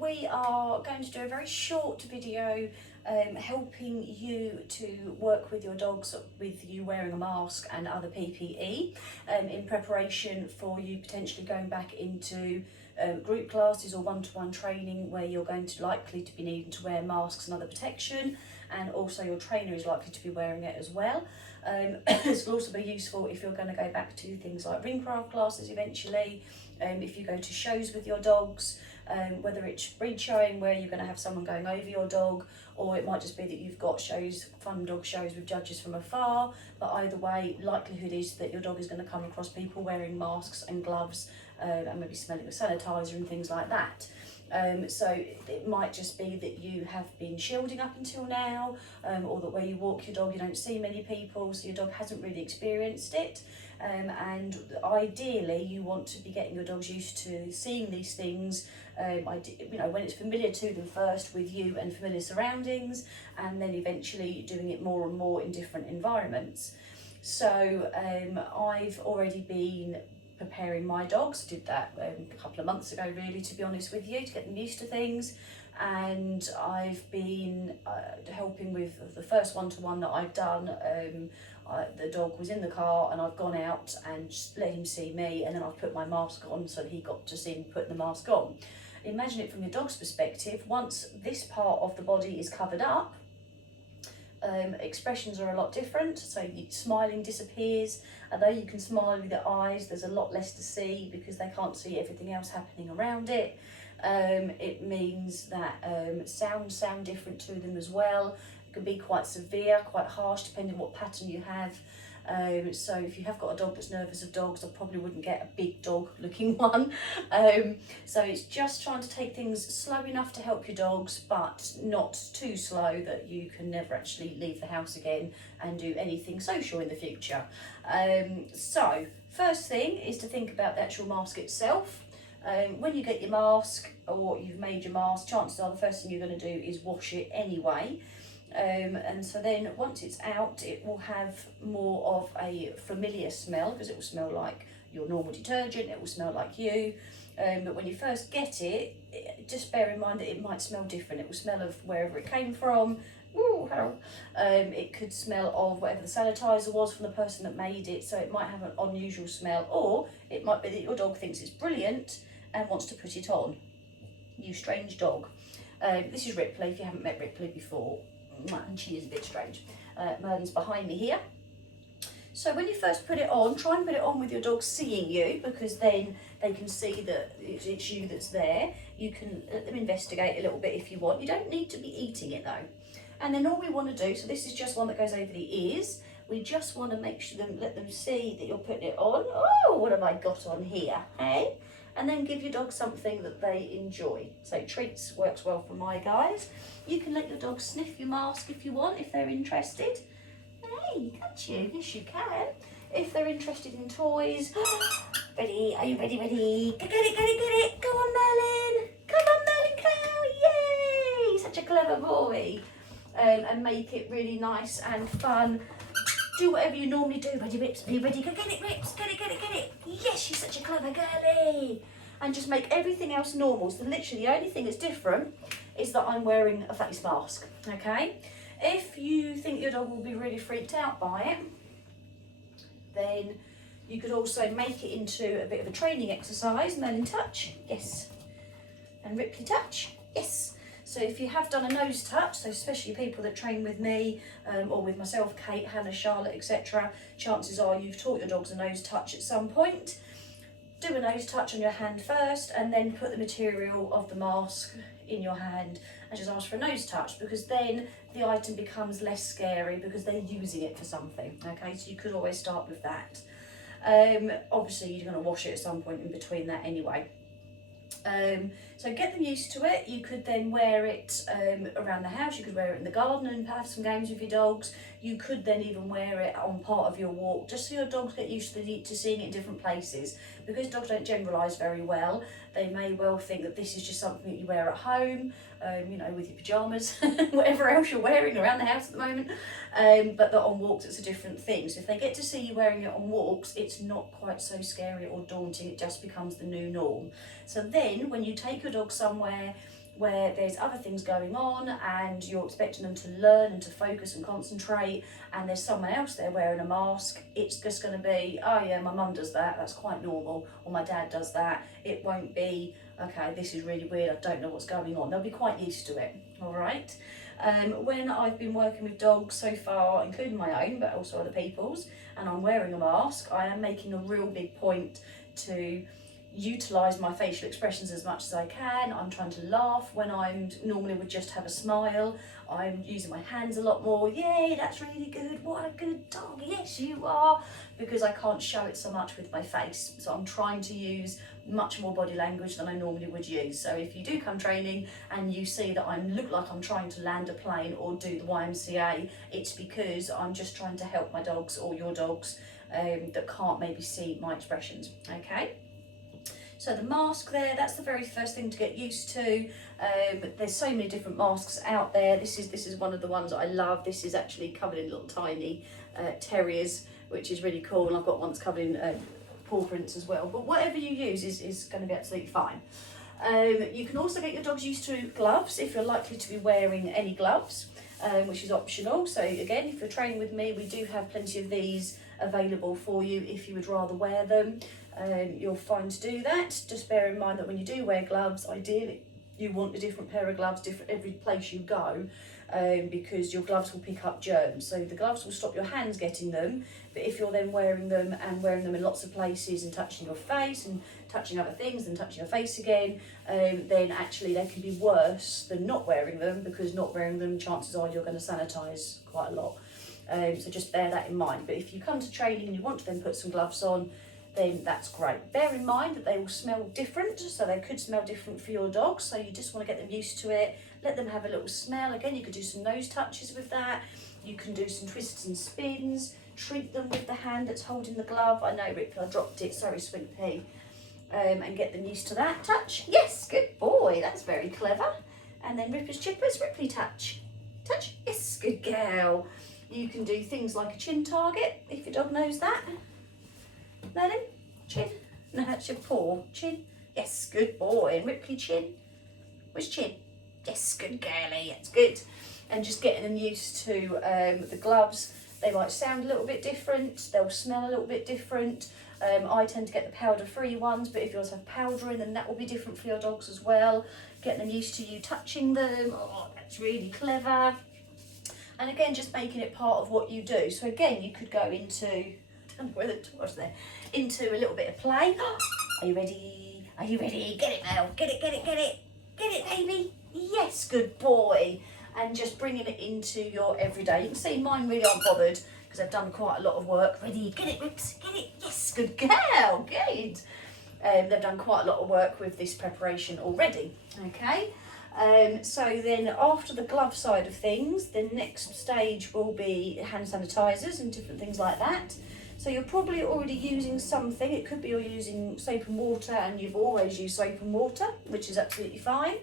we are going to do a very short video helping you to work with your dogs with you wearing a mask and other PPE in preparation for you potentially going back into group classes or one-to-one training where you're going to likely to be needing to wear masks and other protection, and also your trainer is likely to be wearing it as well. This will also be useful if you're going to go back to things like ringcraft classes eventually, if you go to shows with your dogs, whether it's breed showing where you're going to have someone going over your dog, or it might just be that you've got shows, fun dog shows with judges from afar. But either way, likelihood is that your dog is going to come across people wearing masks and gloves and maybe smelling of sanitizer and things like that. So it might just be that you have been shielding up until now, or that where you walk your dog you don't see many people, so your dog hasn't really experienced it. And ideally you want to be getting your dogs used to seeing these things, when it's familiar to them first with you and familiar surroundings, and then eventually doing it more and more in different environments. So I've already been preparing my dogs. I did that a couple of months ago really, to be honest with you, to get them used to things. And I've been helping with the first one-to-one that I've done. The dog was in the car and I've gone out and just let him see me, and then I've put my mask on so that he got to see me putting the mask on. Imagine it from your dog's perspective. Once this part of the body is covered up, expressions are a lot different. So smiling disappears. Although you can smile with your eyes, there's a lot less to see because they can't see everything else happening around it. It means that sounds sound different to them as well. It can be quite severe, quite harsh, depending on what pattern you have. So if you have got a dog that's nervous of dogs, I probably wouldn't get a big dog looking one. So it's just trying to take things slow enough to help your dogs, but not too slow that you can never actually leave the house again and do anything social in the future. So first thing is to think about the actual mask itself. When you get your mask, or you've made your mask, chances are the first thing you're going to do is wash it anyway. And so then once it's out, it will have more of a familiar smell, because it will smell like your normal detergent, it will smell like you. But when you first get it, just bear in mind that it might smell different. It will smell of wherever it came from. It could smell of whatever the sanitizer was from the person that made it, so it might have an unusual smell. Or it might be that your dog thinks it's brilliant and wants to put it on. You strange dog. This is Ripley, if you haven't met Ripley before. And she is a bit strange. Merlin's behind me here. So when you first put it on, try and put it on with your dog seeing you, because then they can see that it's you that's there. You can let them investigate a little bit if you want. You don't need to be eating it though. And then all we want to do, so this is just one that goes over the ears. We just want to make sure let them see that you're putting it on. Oh, what have I got on here, hey? And then give your dog something that they enjoy. So treats works well for my guys. You can let your dog sniff your mask if you want, if they're interested. Hey, can't you? Yes, you can. If they're interested in toys. Ready? Are you ready? Get it. Go on, Merlin. Come on, Merlin cow. Yay! Such a clever boy. And make it really nice and fun. Do whatever you normally do. Ready, Rips? Are you ready? Go get it, Rips. Get it. Yes, she's such a clever girlie. And just make everything else normal. So literally the only thing that's different is that I'm wearing a face mask, okay? If you think your dog will be really freaked out by it, then you could also make it into a bit of a training exercise. Merlin touch, yes. And Ripley touch, yes. So if you have done a nose touch, so especially people that train with me, or with myself, Kate, Hannah, Charlotte, etc., chances are you've taught your dogs a nose touch at some point. Do a nose touch on your hand first, and then put the material of the mask in your hand and just ask for a nose touch, because then the item becomes less scary because they're using it for something, okay? So you could always start with that. Obviously you're going to wash it at some point in between that anyway. So get them used to it. You could then wear it around the house. You could wear it in the garden and have some games with your dogs. You could then even wear it on part of your walk, just so your dogs get used to seeing it in different places. Because dogs don't generalise very well, they may well think that this is just something that you wear at home, with your pyjamas, whatever else you're wearing around the house at the moment, but that on walks it's a different thing. So if they get to see you wearing it on walks, it's not quite so scary or daunting, it just becomes the new norm. So then when you take your dog somewhere where there's other things going on and you're expecting them to learn and to focus and concentrate, and there's someone else there wearing a mask, it's just going to be, oh yeah, my mum does that, that's quite normal, or my dad does that. It won't be, okay, this is really weird, I don't know what's going on. They'll be quite used to it, all right? When I've been working with dogs so far, including my own, but also other people's, and I'm wearing a mask, I am making a real big point to utilise my facial expressions as much as I can. I'm trying to laugh when I normally would just have a smile. I'm using my hands a lot more. Yay, that's really good. What a good dog. Yes, you are. Because I can't show it so much with my face. So I'm trying to use much more body language than I normally would use. So if you do come training and you see that I look like I'm trying to land a plane or do the YMCA, it's because I'm just trying to help my dogs or your dogs that can't maybe see my expressions, okay? So the mask there, that's the very first thing to get used to. There's so many different masks out there. This is one of the ones that I love. This is actually covered in little tiny terriers, which is really cool. And I've got one that's covered in paw prints as well. But whatever you use is going to be absolutely fine. You can also get your dogs used to gloves if you're likely to be wearing any gloves, which is optional. So again, if you're training with me, we do have plenty of these available for you if you would rather wear them. You're fine to do that. Just bear in mind that when you do wear gloves, ideally you want a different pair of gloves every place you go, because your gloves will pick up germs. So the gloves will stop your hands getting them, but if you're then wearing them in lots of places and touching your face and touching other things and touching your face again, then actually they can be worse than not wearing them, because not wearing them, chances are you're going to sanitise quite a lot. So just bear that in mind. But if you come to training and you want to then put some gloves on, then that's great. Bear in mind that they will smell different, so they could smell different for your dogs, so you just want to get them used to it. Let them have a little smell. Again, you could do some nose touches with that. You can do some twists and spins. Treat them with the hand that's holding the glove. I know, Ripley, I dropped it, sorry, sweet pea. And get them used to that. Touch, yes, good boy, that's very clever. And then Rippers Chippers, Ripley touch. Touch, yes, good girl. You can do things like a chin target, if your dog knows that. Merlin, chin. No, that's your paw. Chin. Yes, good boy. And Ripley, chin. Which chin? Yes, good girlie. That's good. And just getting them used to the gloves. They might sound a little bit different. They'll smell a little bit different. I tend to get the powder-free ones, but if yours have powder in, then that will be different for your dogs as well. Getting them used to you touching them. Oh, that's really clever. And again, just making it part of what you do. So again, you could go into, I don't know where the door's there, into a little bit of play. Are you ready? Are you ready? Get it, Mel. Get it, get it, get it. Get it, baby. Yes, good boy. And just bringing it into your everyday. You can see mine really aren't bothered because I've done quite a lot of work. Ready? Get it, Rips. Get it. Yes, good girl. Good. They've done quite a lot of work with this preparation already. Okay. So then after the glove side of things, the next stage will be hand sanitizers and different things like that. So you're probably already using something. It could be you're using soap and water and you've always used soap and water, which is absolutely fine.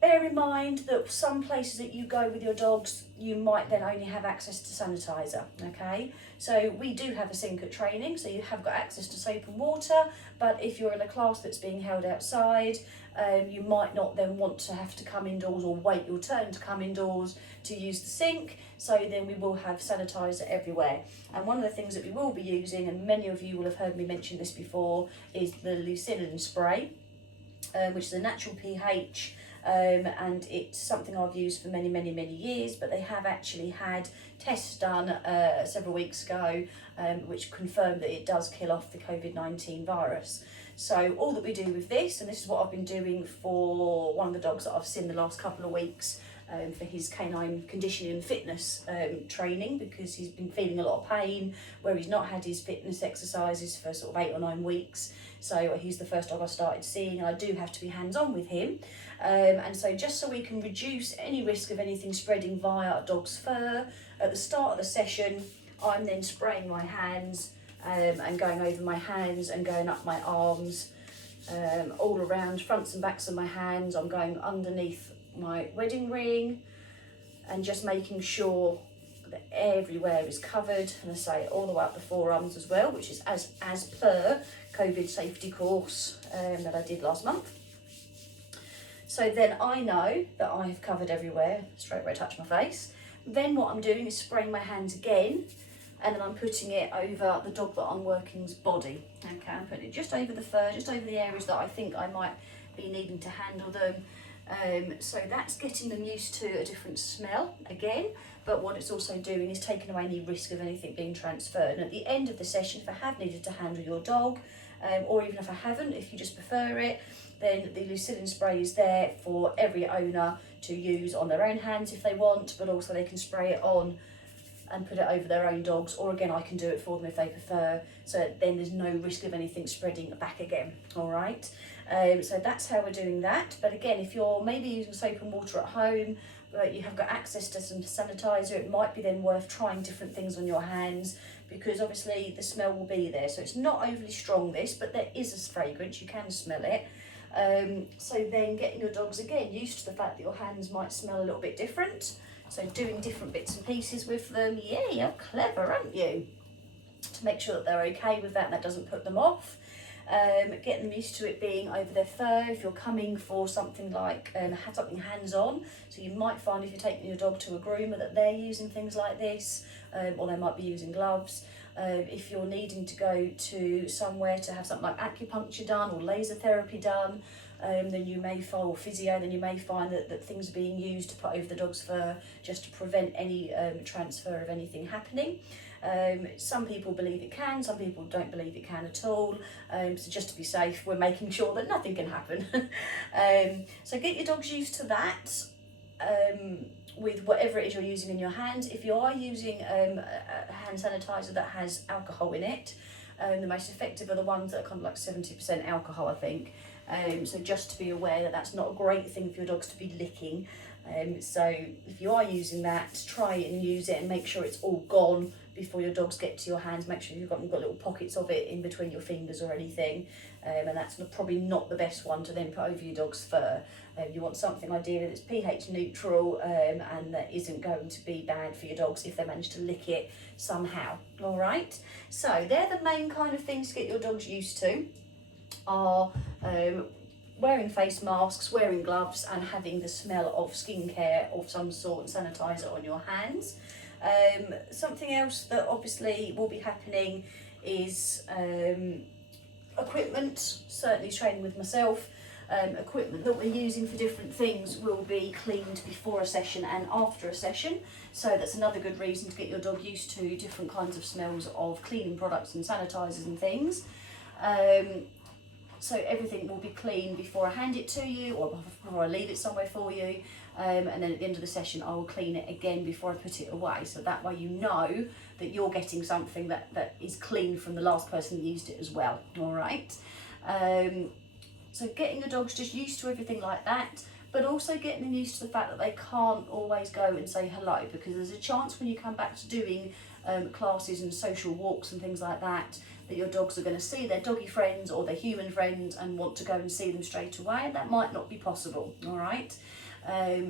Bear in mind that some places that you go with your dogs, you might then only have access to sanitizer, okay? So we do have a sink at training, so you have got access to soap and water, but if you're in a class that's being held outside, you might not then want to have to come indoors or wait your turn to come indoors to use the sink, so then we will have sanitizer everywhere. And one of the things that we will be using, and many of you will have heard me mention this before, is the lucinin spray, which is a natural pH, and it's something I've used for many, many, many years, but they have actually had tests done several weeks ago, which confirmed that it does kill off the COVID-19 virus. So all that we do with this, and this is what I've been doing for one of the dogs that I've seen the last couple of weeks, for his canine conditioning and fitness training, because he's been feeling a lot of pain where he's not had his fitness exercises for sort of 8 or 9 weeks. So he's the first dog I started seeing, and I do have to be hands-on with him. And so just so we can reduce any risk of anything spreading via a dog's fur, at the start of the session, I'm then spraying my hands and going over my hands and going up my arms, all around, fronts and backs of my hands. I'm going underneath my wedding ring and just making sure that everywhere is covered, and I say all the way up the forearms as well, which is as per COVID safety course that I did last month. So then I know that I've covered everywhere, straight away touch my face. Then what I'm doing is spraying my hands again, and then I'm putting it over the dog that I'm working's body. Okay, I'm putting it just over the fur, just over the areas that I think I might be needing to handle them. So that's getting them used to a different smell again, but what it's also doing is taking away any risk of anything being transferred. And at the end of the session, if I have needed to handle your dog, or even if I haven't, if you just prefer it, then the Lucillin spray is there for every owner to use on their own hands if they want, but also they can spray it on and put it over their own dogs, or again I can do it for them if they prefer, so then there's no risk of anything spreading back again. All right, so that's how we're doing that. But again, if you're maybe using soap and water at home, but you have got access to some sanitizer, it might be then worth trying different things on your hands, because obviously the smell will be there. So it's not overly strong, this, but there is a fragrance, you can smell it. So then getting your dogs again used to the fact that your hands might smell a little bit different. So doing different bits and pieces with them. Yeah, you're clever, aren't you? To make sure that they're okay with that and that doesn't put them off. Getting them used to it being over their fur. If you're coming for something like have something hands-on, so you might find if you're taking your dog to a groomer that they're using things like this, or they might be using gloves. If you're needing to go to somewhere to have something like acupuncture done or laser therapy done, then you may find, or physio, then you may find that things are being used to put over the dog's fur just to prevent any transfer of anything happening. Some people believe it can, some people don't believe it can at all. So just to be safe, we're making sure that nothing can happen. So get your dogs used to that. With whatever it is you're using in your hands. If you are using a hand sanitizer that has alcohol in it, the most effective are the ones that are kind of like 70% alcohol, I think. So just to be aware that that's not a great thing for your dogs to be licking. So if you are using that, try it and use it and make sure it's all gone before your dogs get to your hands. Make sure you've got little pockets of it in between your fingers or anything. And that's probably not the best one to then put over your dog's fur. You want something ideally that's pH neutral and that isn't going to be bad for your dogs if they manage to lick it somehow. All right, so they're the main kind of things to get your dogs used to, are wearing face masks, wearing gloves, and having the smell of skincare of some sort and sanitizer on your hands. Something else that obviously will be happening is equipment, certainly training with myself. Equipment that we're using for different things will be cleaned before a session and after a session, so that's another good reason to get your dog used to different kinds of smells of cleaning products and sanitizers and things. So everything will be clean before I hand it to you or before I leave it somewhere for you, and then at the end of the session I will clean it again before I put it away, so that way you know that you're getting something that is clean from the last person who used it as well. All right. So getting your dogs just used to everything like that, but also getting them used to the fact that they can't always go and say hello, because there's a chance when you come back to doing classes and social walks and things like that, that your dogs are going to see their doggy friends or their human friends and want to go and see them straight away, and that might not be possible. All right.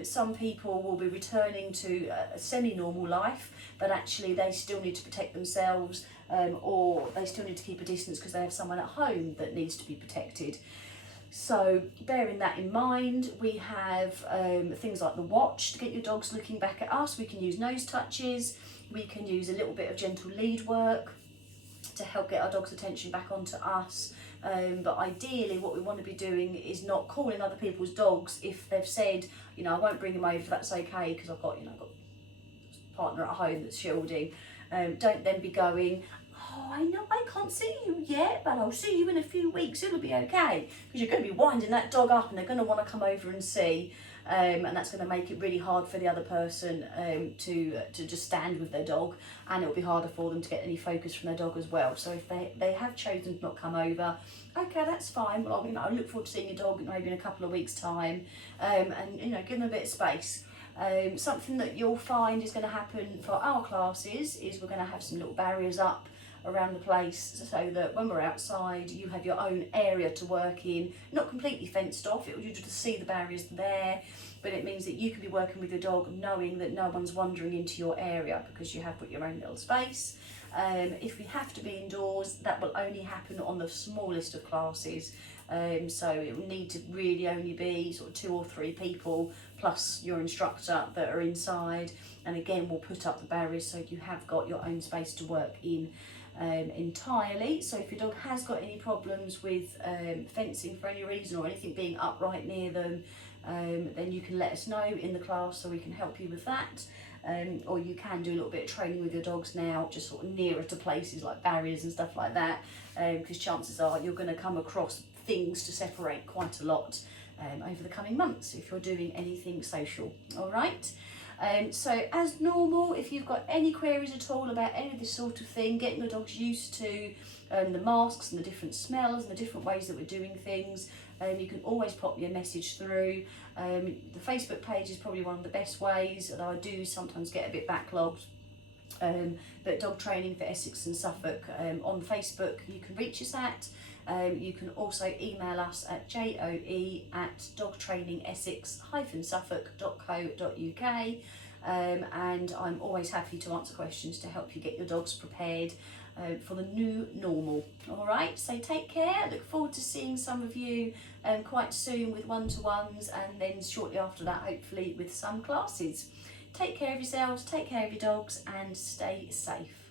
Some people will be returning to a semi-normal life, but actually they still need to protect themselves, or they still need to keep a distance because they have someone at home that needs to be protected. So bearing that in mind, we have things like the watch to get your dogs looking back at us. We can use nose touches, we can use a little bit of gentle lead work to help get our dog's attention back onto us. But ideally what we want to be doing is not calling other people's dogs if they've said, you know, I won't bring him over, that's okay, because I've got, you know, I've got a partner at home that's shielding. Don't then be going, oh, I know I can't see you yet, but I'll see you in a few weeks, it'll be okay. Because you're going to be winding that dog up and they're going to want to come over and see. And that's going to make it really hard for the other person to just stand with their dog, and it'll be harder for them to get any focus from their dog as well. So if they have chosen to not come over, okay, that's fine. Well, you know, I look forward to seeing your dog maybe in a couple of weeks' time, and you know, give them a bit of space. Something that you'll find is going to happen for our classes is we're going to have some little barriers up around the place, so that when we're outside you have your own area to work in, not completely fenced off. It will you just see the barriers there, but it means that you can be working with your dog knowing that no one's wandering into your area because you have got your own little space. If we have to be indoors, that will only happen on the smallest of classes, So it will need to really only be sort of 2 or 3 people plus your instructor that are inside. And again, we'll put up the barriers so you have got your own space to work in entirely. So if your dog has got any problems with fencing for any reason, or anything being upright near them, then you can let us know in the class so we can help you with that. Or you can do a little bit of training with your dogs now, just sort of nearer to places like barriers and stuff like that, because chances are you're going to come across things to separate quite a lot over the coming months if you're doing anything social. All right. So as normal, if you've got any queries at all about any of this sort of thing, getting your dogs used to the masks and the different smells and the different ways that we're doing things, you can always pop me a message through. The Facebook page is probably one of the best ways, although I do sometimes get a bit backlogged. But Dog Training for Essex and Suffolk on Facebook, you can reach us at. You can also email us at joe@dogtrainingessex-suffolk.co.uk, and I'm always happy to answer questions to help you get your dogs prepared for the new normal. All right, so take care. Look forward to seeing some of you quite soon with one-to-ones, and then shortly after that, hopefully with some classes. Take care of yourselves, take care of your dogs, and stay safe.